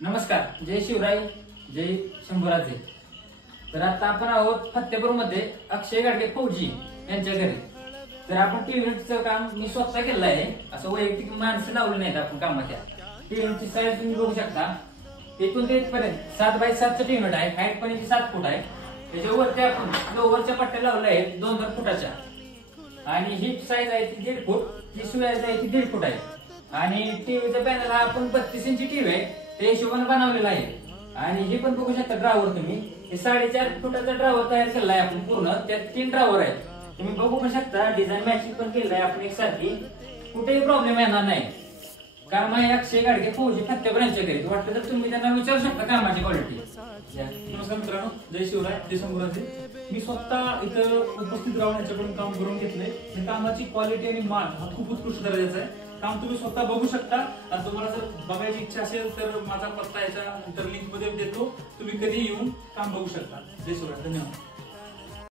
नमस्कार, जय शिवराय, जय शंभूराजे। तर आता आपण आहोत फतेपूर मध्ये अक्षय गाडगे फौजी यांच्या घरी। तर आपण टीव्हीचं काम मी स्वतः केलं आहे, असं वैयक्तिक माणसं लावली नाहीत आपण कामाच्या। टीव्हीची साईज तुम्ही बघू शकता, इथून ते इथपर्यंत 7x7चं टीव्ही आहे, हाईट पण 7 फूट आहे। त्याच्यावरती आपण लोवरच्या पट्ट्या लावल्या आहेत 2-2 फुटाच्या, आणि ही साईज आहे ती 1.5 फूट, ही साईज आहे ती 1.5 फूट आहे। आणि टीव्हीचा पॅनल हा आपण 32 इंची टीव्ही आहे, ते हिशोबाने बनवलेला आहे। आणि हे पण बघू शकता ड्रावर तुम्ही, हे 4.5 फुटाचा ड्रावर तयार केला आहे आपण पूर्ण, त्यात 3 ड्रावर आहेत। तुम्ही बघू पण शकता, डिझाईन मॅचिंग पण केलं आहे आपण एकसारखी, कुठेही प्रॉब्लेम येणार नाही। काम आहे अक्षय गाडगे फौजी फतेपूर यांच्या घरी, वाटलं तर तुम्ही त्यांना विचारू शकता कामाची क्वालिटी। नमस्कार मित्रांनो, जय शिवराय, जय शंभूराजे। मी स्वतः इथं उपस्थित राहून याच्याकडून काम करून घेतले। कामाची क्वालिटी आणि माल हा खूप उत्कृष्ट दर्जाचा आहे। काम तुम्ही स्वतः बघू शकता, आणि तुम्हाला जर बघायची इच्छा असेल तर माझा पत्ता याच्या लिंक मध्ये देतो, तुम्ही कधी येऊन काम बघू शकता। जय शिवराय, धन्यवाद।